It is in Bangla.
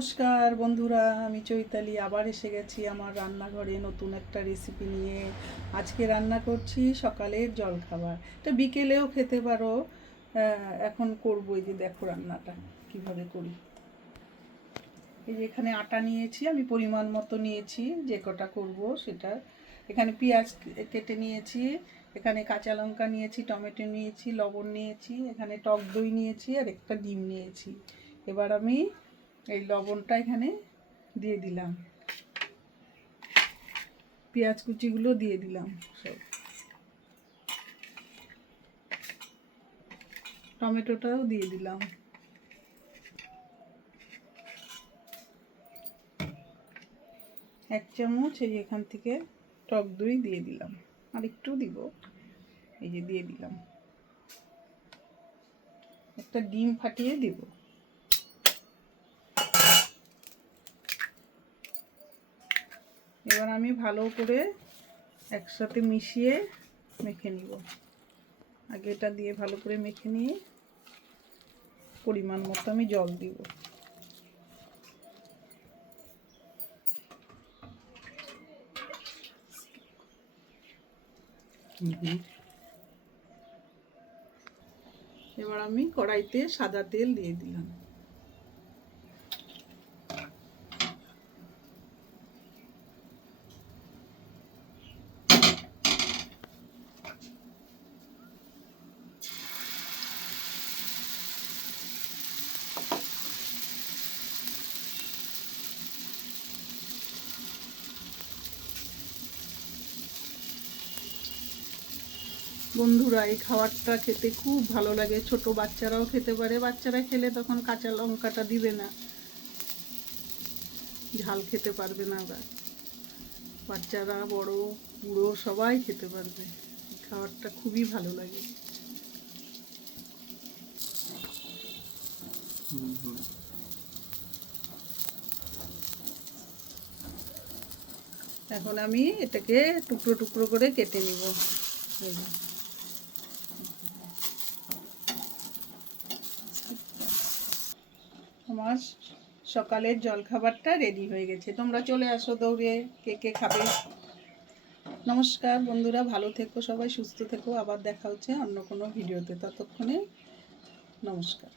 নমস্কার বন্ধুরা, আমি চৈতালি আবার এসে গেছি আমার রান্নাঘরে নতুন একটা রেসিপি নিয়ে। আজকে রান্না করছি সকালের জলখাবার, এটা বিকেলেও খেতে পারো। এখন করবো, এই যে দেখো রান্নাটা কিভাবে করি। এই যে এখানে আটা নিয়েছি, আমি পরিমাণ মতো নিয়েছি যে কটা করব সেটা। এখানে পেঁয়াজ কেটে নিয়েছি, এখানে কাঁচা লঙ্কা নিয়েছি, টমেটো নিয়েছি, লবণ নিয়েছি, এখানে টক দই নিয়েছি আর একটা ডিম নিয়েছি। এবার আমি এই লবণটা এখানে দিয়ে দিলাম, পেঁয়াজ কুচিগুলো দিয়ে দিলাম সব, টমেটোটাও দিয়ে দিলাম, এক চামচ এই এখান থেকে টক দই দিয়ে দিলাম, আর একটু দিব, এই যে দিয়ে দিলাম, একটা ডিম ফাটিয়ে দিব। এবার আমি ভালো করে একসাথে মিশিয়ে মেখে নিব। আগে এটা দিয়ে ভালো করে মেখে নিয়ে পরিমাণ মতো আমি জল দিব। এবার আমি কড়াইতে সাদা তেল দিয়ে দিলাম। বন্ধুরা, এই খাবারটা খেতে খুব ভালো লাগে, ছোট বাচ্চারাও খেতে পারে। বাচ্চারা খেলে তখন কাঁচা লঙ্কাটা দিবে না, ঝাল খেতে পারবে না। বাচ্চারা বড় বুড়ো সবাই খেতে পারবে, এই খাবারটা খুবই ভালো লাগে। এখন আমি এটাকে টুকরো টুকরো করে কেটে নিব। আমার সকালের জলখাবারটা রেডি হয়ে গেছে, তোমরা চলে আসো দৌড়ে, কে কে খাবে। নমস্কার বন্ধুরা, ভালো থেকো সবাই, সুস্থ থেকো। আবার দেখা হচ্ছে অন্য কোনো ভিডিওতে, ততক্ষণে নমস্কার।